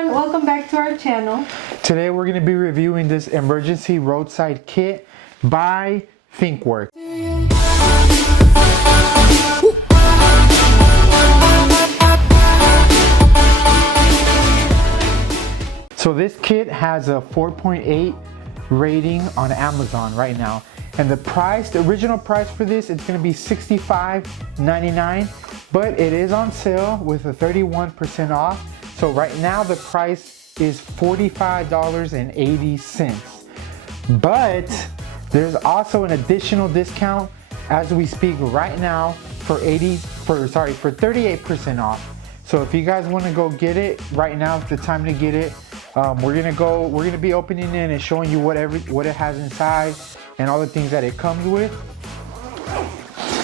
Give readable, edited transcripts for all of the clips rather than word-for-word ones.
everyone, welcome back to our channel. Today we're going to be reviewing this emergency roadside kit by ThinkWorks. So this kit has a 4.8 rating on Amazon right now. And the original price for this, it's going to be $65.99, but it is on sale with a 31% off. So right now the price is $45.80. But there's also an additional discount as we speak right now for 38% off. So if you guys want to go get it right now, it's the time to get it. We're gonna be opening it and showing you what it has inside and all the things that it comes with.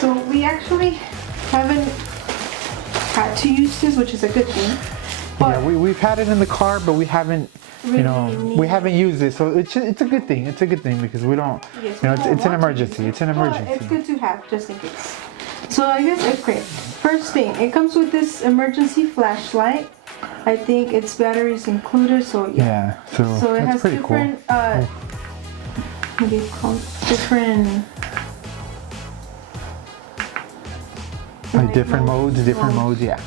So we actually haven't had to use this, which is a good thing. Yeah, we've had it in the car, but we haven't, we haven't used it. So it's a good thing. It's a good thing because we don't, it's an emergency. It's an emergency. It's good to have just in case. So I guess, okay, first thing, it comes with this emergency flashlight. I think its batteries included, so yeah. So it has different, what do you call it? Different modes, yeah.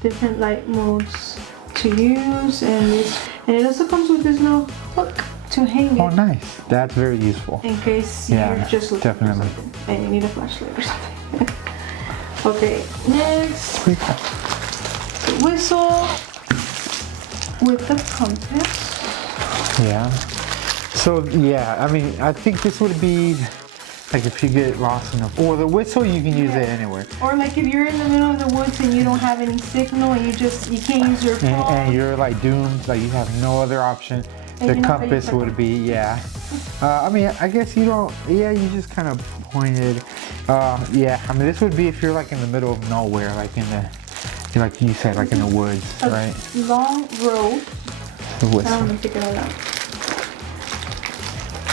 Different light modes to use, and it also comes with this little hook to hang it. Oh, nice. That's very useful. In case you're just looking for something and you need a flashlight or something. Okay, next, the whistle with the compass. Yeah. So yeah, I mean, I think this would be like if you get lost enough. Or the whistle, you can use it anywhere. Or like if you're in the middle of the woods and you don't have any signal and you can't use your phone. And you're like doomed, like you have no other option. The compass would be, I mean, I guess you don't, you just kind of pointed. I mean, this would be if you're like in the middle of nowhere, like like you said, like in the woods, right? Long rope. The whistle. I'm gonna figure it out.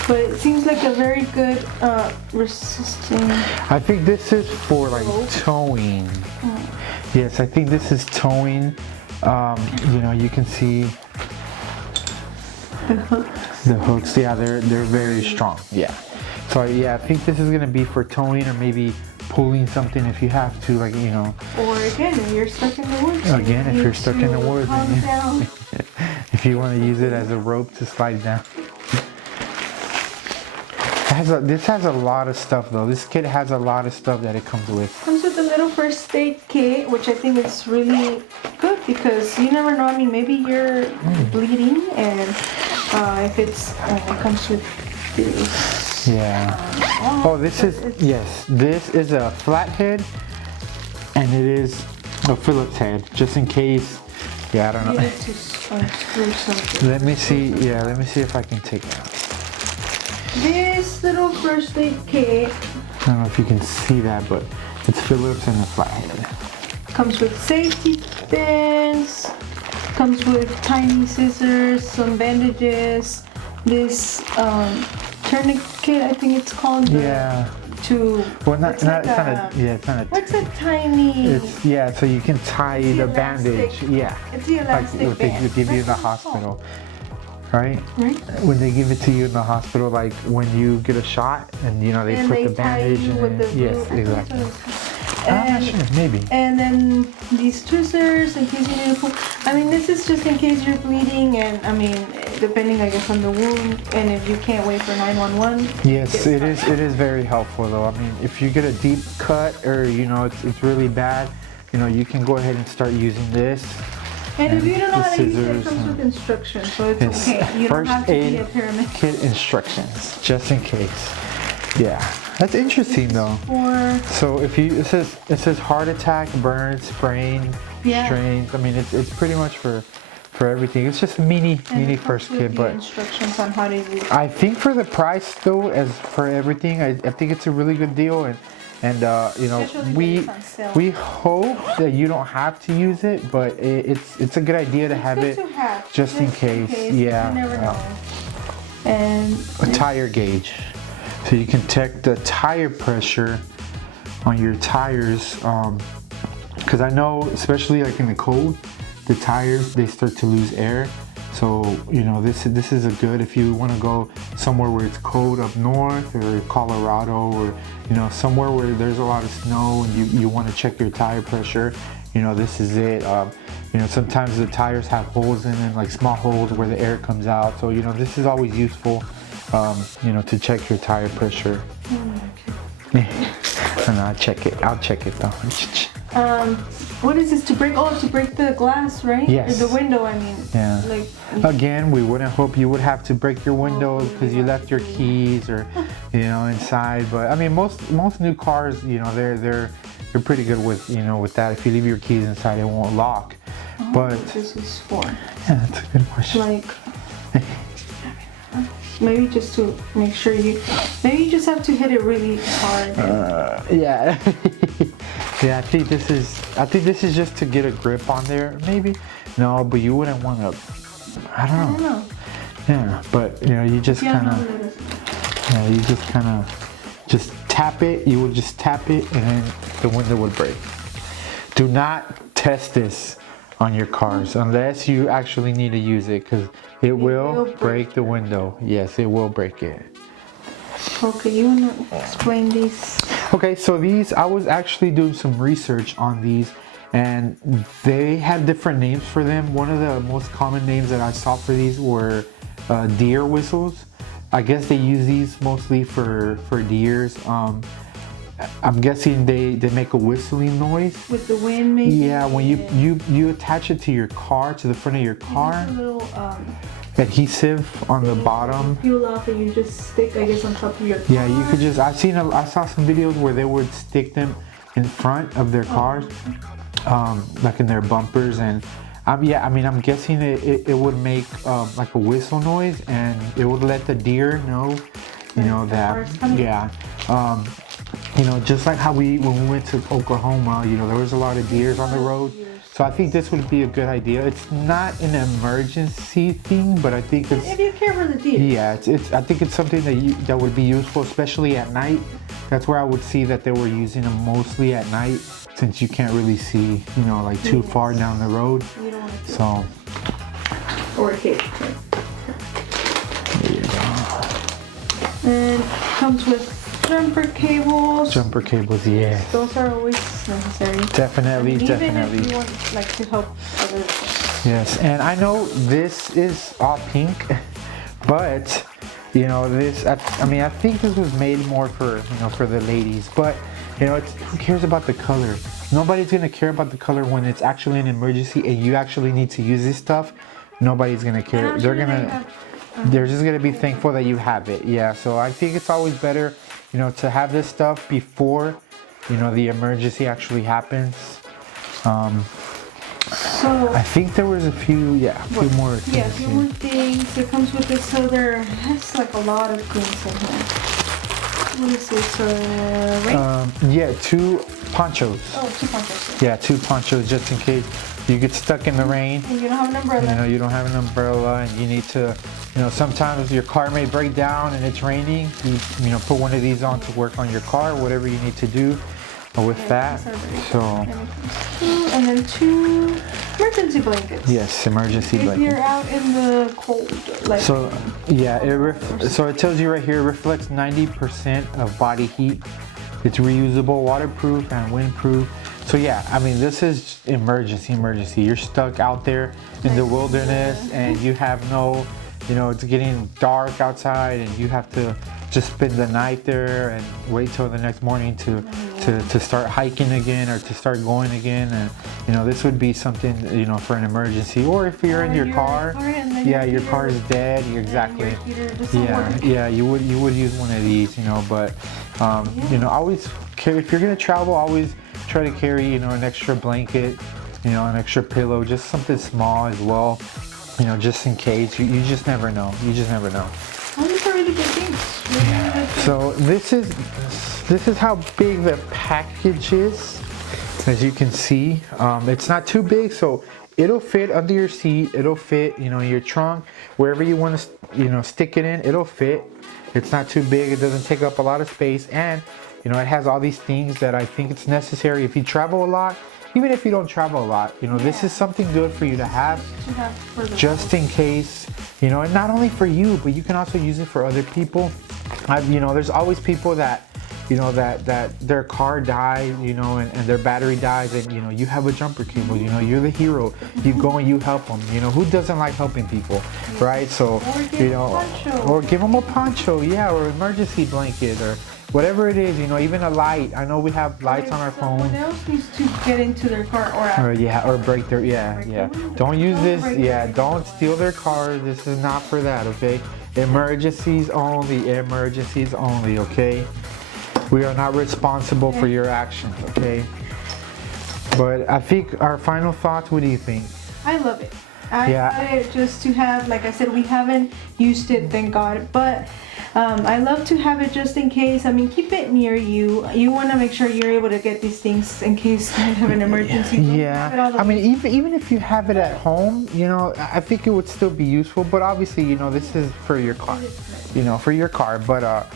But it seems like a very good resisting. I think this is for like towing. Yes, I think this is towing. You can see the hooks. The hooks, yeah, they're very strong. Yeah. So yeah, I think this is gonna be for towing or maybe pulling something if you have to, like Or again, if you're stuck in the woods. Again, if you're stuck in the woods. Down. If you want to use it as a rope to slide down. This has a lot of stuff though. This kit has a lot of stuff that it comes with. Comes with a little first aid kit, which I think is really good because you never know. I mean, maybe you're bleeding, and if it comes with this. Yeah. This is a flathead, and it is a Phillips head, just in case. Yeah, I don't know. You need to unscrew something. Let me see. Yeah, let me see if I can take it out. This little first aid kit. I don't know if you can see that, but it's Phillips and a flathead. Comes with safety pins. Comes with tiny scissors, some bandages. This tourniquet, I think it's called. Yeah. It's not a tiny. So you can tie the bandage. Yeah. It's the elastic like what they give you in the hospital. Right? When they give it to you in the hospital, like when you get a shot and they put the bandage in it. Yes, exactly. I'm not sure, maybe. And then these tweezers in case you need to pull. I mean, this is just in case you're bleeding, and I mean, depending, I guess, on the wound, and if you can't wait for 911. Yes, it is very helpful though. I mean, if you get a deep cut or it's really bad, you can go ahead and start using this. And if you don't know how to use it, it comes with instructions, so it's okay. You don't have to be a paramedic. Kit instructions, just in case. Yeah, that's interesting though. So if it says heart attack, burns, sprain, strains. I mean, it's pretty much for everything. It's just a mini first kit, but instructions on how to use it. I think for the price though, as for everything, I think it's a really good deal, and we hope that you don't have to use it, but it's a good idea to have it just in case. Yeah. You never know. And a tire gauge, so you can check the tire pressure on your tires. Because I know, especially like in the cold, the tires, they start to lose air. So, you know, this is a good, if you want to go somewhere where it's cold up north or Colorado, or, you know, somewhere where there's a lot of snow and you want to check your tire pressure, you know, this is it. You know, sometimes the tires have holes in them, like small holes where the air comes out. So, you know, this is always useful, you know, to check your tire pressure. Okay. And I'll check it though. What is this, to break the glass, right? Yes. Or the window, I mean. Yeah. Like, again, we wouldn't hope you would have to break your windows because you left your keys or, you know, inside. But I mean, most new cars, you know, they're pretty good with, you know, with that. If you leave your keys inside, it won't lock. But this is for. Yeah, that's a good question. Like, maybe just to make sure maybe you just have to hit it really hard. Yeah. Yeah, I think this is just to get a grip on there, maybe. No, but you wouldn't want to. I don't know. Yeah, but you know, you just kind of. Yeah, you just kind of just tap it. You would just tap it, and then the window would break. Do not test this on your cars unless you actually need to use it, because it will break the window. Yes, it will break it. Okay, you want to explain these? Okay, so these, I was actually doing some research on these, and they have different names for them. One of the most common names that I saw for these were deer whistles. I guess they use these mostly for deers. I'm guessing they make a whistling noise with the wind, maybe. Yeah, when you attach it to your car, to the front of your car. There's a little adhesive on the bottom. Peel off and you just stick, I guess, on top of your car. Yeah, you could just. I saw some videos where they would stick them in front of their cars, like in their bumpers, and yeah, I mean, I'm guessing it would make like a whistle noise, and it would let the deer know, you know, that yeah. You know, just like how when we went to Oklahoma, you know, there was a lot of deers on the road. So I think this would be a good idea. It's not an emergency thing, but I think it's. If you care for the deer. Yeah, I think it's something that would be useful, especially at night. That's where I would see that they were using them mostly at night, since you can't really see, you know, like too far down the road. You don't want to. So. Or a cage. There you go. And comes with jumper cables. Jumper cables, yeah. Those are always necessary. Definitely, even definitely. if you want, like, to help others. Yes, and I know this is all pink, but you know, this. I mean, I think this was made more for, you know, for the ladies. But you know, who cares about the color? Nobody's gonna care about the color when it's actually an emergency and you actually need to use this stuff. Nobody's gonna care. They're just gonna be thankful that you have it. Yeah. So I think it's always better, you know, to have this stuff before, you know, the emergency actually happens. So I think there was a few more things. Yeah, a few more things. It comes with this, so there has like a lot of things in here. What is this? Right? Yeah, 2 ponchos. Oh, 2 ponchos. Yeah, 2 ponchos just in case you get stuck in the rain. And you don't have an umbrella. You know, you don't have an umbrella, and you need to, you know, sometimes your car may break down and it's raining. You know, put one of these on to work on your car, whatever you need to do with that. So. And then 2 emergency blankets. Yes, emergency blankets. If you're out in the cold, like. So yeah, so it tells you right here, it reflects 90% of body heat. It's reusable, waterproof, and windproof. So yeah, I mean, this is emergency. You're stuck out there in the wilderness, and you have no, you know, it's getting dark outside, and you have to just spend the night there and wait till the next morning to start hiking again or to start going again. And you know, this would be something, you know, for an emergency, or if you're in your car, yeah, your car is dead. Exactly. Yeah, you would use one of these, you know. But you know, always carry, if you're gonna travel, always try to carry, you know, an extra blanket, you know, an extra pillow, just something small as well, you know, just in case. You just never know. You just never know. Yeah. So this is how big the package is. As you can see, it's not too big, so it'll fit under your seat. It'll fit, you know, in your trunk, wherever you want to, you know, stick it in. It'll fit. It's not too big. It doesn't take up a lot of space, and you know, it has all these things that I think it's necessary if you travel a lot even if you don't travel a lot, you know, this is something good for you to have just in case, you know, and not only for you, but you can also use it for other people. You know, there's always people that, you know, that their car dies, you know, and their battery dies, and you know, you have a jumper cable, you know, you're the hero, you go and you help them, you know, who doesn't like helping people, right? So, you know, or give them a poncho, yeah, or emergency blanket, or whatever it is, you know, even a light. I know we have lights on our phone. Someone else needs to get into their car or break their, don't use this, don't steal their car. This is not for that, okay? Emergencies only, okay? We are not responsible for your actions, okay? But I think our final thoughts, what do you think? I love it. I got it just to have, like I said, we haven't used it, thank God, but I love to have it just in case. I mean, keep it near you. You want to make sure you're able to get these things in case you have an emergency. Yeah, I mean, even if you have it at home, you know, I think it would still be useful, but obviously, you know, this is for your car, you know, for your car, but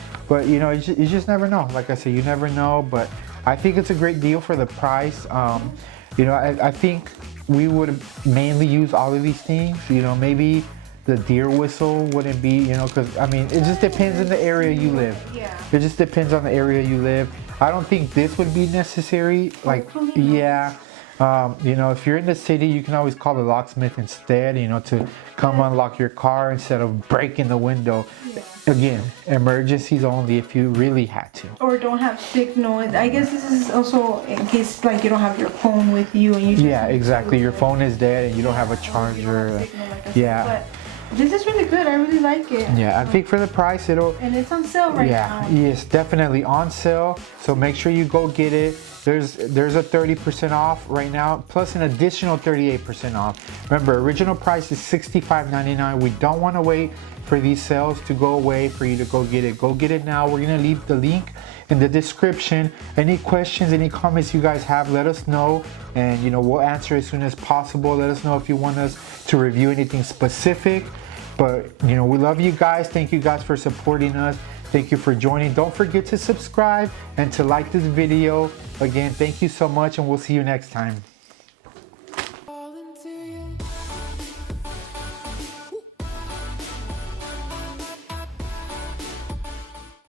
you know, you just never know. Like I said, you never know, but I think it's a great deal for the price. You know, I think we would mainly use all of these things, you know, maybe the deer whistle wouldn't be, you know, because I mean, it just depends on the area you live. Yeah. It just depends on the area you live. I don't think this would be necessary. Like, yeah. You know, if you're in the city, you can always call the locksmith instead, you know, to come unlock your car instead of breaking the window. Yeah. Again, emergencies only if you really had to. Or don't have signal. I guess this is also in case like you don't have your phone with you and you just exactly. Your phone is dead and you don't have a charger. But this is really good. I really like it. Yeah, I think for the price and it's on sale right now. Yes, definitely on sale. So make sure you go get it. There's a 30% off right now, plus an additional 38% off. Remember, original price is $65.99. We don't want to wait for these sales to go away for you to go get it. Go get it now. We're gonna leave the link in the description. Any questions, any comments you guys have, let us know, and you know, we'll answer as soon as possible. Let us know if you want us to review anything specific. But you know, we love you guys. Thank you guys for supporting us. Thank you for joining. Don't forget to subscribe and to like this video. Again, thank you so much, and we'll see you next time.